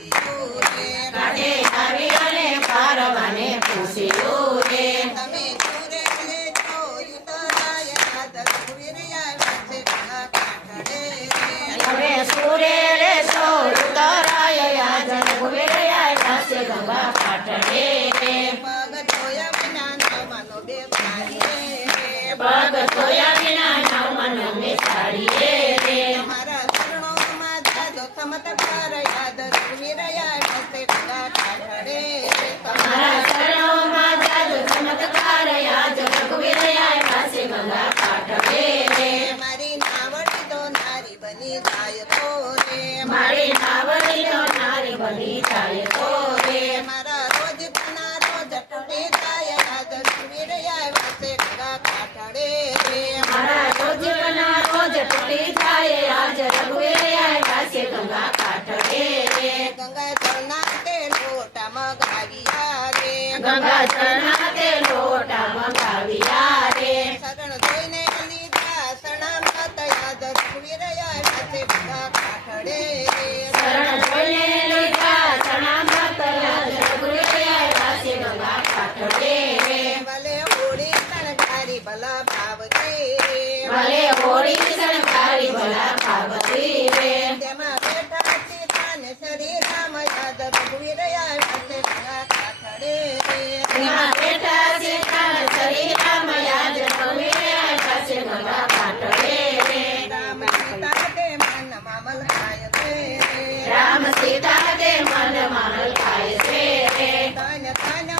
પૂછ્યું રે કાઢે આવી અને પારવાને પૂછ્યું રે તમે સુરે લે જોયું તો રાય યાદ રઘુવીર આવ્યા છે ગંગા કાંઠડે રે તમે સુરે રે સો ઉતરાય યાદ રઘુવીર આવ્યા છે ગંગા કાંઠડે રે પગ ધોયા વિના નવમાનો બેસાડી રે પગ ધોયા વિના નવમન બેસાડીએ રે તમારા ચરણોમાં જાજો ચમત્કાર યાદ રઘુવીર આવ્યા છે ગંગા કાંઠડે રે તમારા ચરણોમાં જાજો ચમત્કાર યાદ રઘુવીર આવ્યા છે ગંગા કાંઠડે રે મારી નાવડી તો નારી બની જાય તો રે મારી નાવડી તો નારી બની જાય તો રે મારા રોજ તના રોજ ટૂટી જાય યાદ રઘુવીર આવ્યા છે ગંગા કાંઠડે રે મારા રોજના રોજ તૂટી જાય આજ રઘુવીર આવ્યા છે ગંગા કાંઠડે રે ગંગા જળના તે લોટા મગાવ્યા રે ગંગા જળના તે લોટા મંગાવ્યા રે શરણ જોઈને લીધા શરણામત યાદ રઘુવીર આવ્યા છે ગંગા કાંઠડે રે શરણ જોઈને લીધા શરણામત યાદ રઘુવીર આવ્યા છે ગંગા કાંઠડે રે ભલે હોળી શણગારી ભલા ભાવતી રે ભલે હોળી શણગારી ભલા પાર્વતી રે તેમાં બેઠા સીતા ને શ્રી રામ યાદ રઘુવીર આવ્યા છે ગંગા કાંઠડે રે એમાં બેઠા સીતા શ્રી રામ યાદ રઘુવીર આવ્યા છે ગંગા કાંઠડે રે રામ સીતા તે મન મામલ થાય છે રે રામ સીતા તે મન માનલ થાય છે રે ધન્ય ધન્ય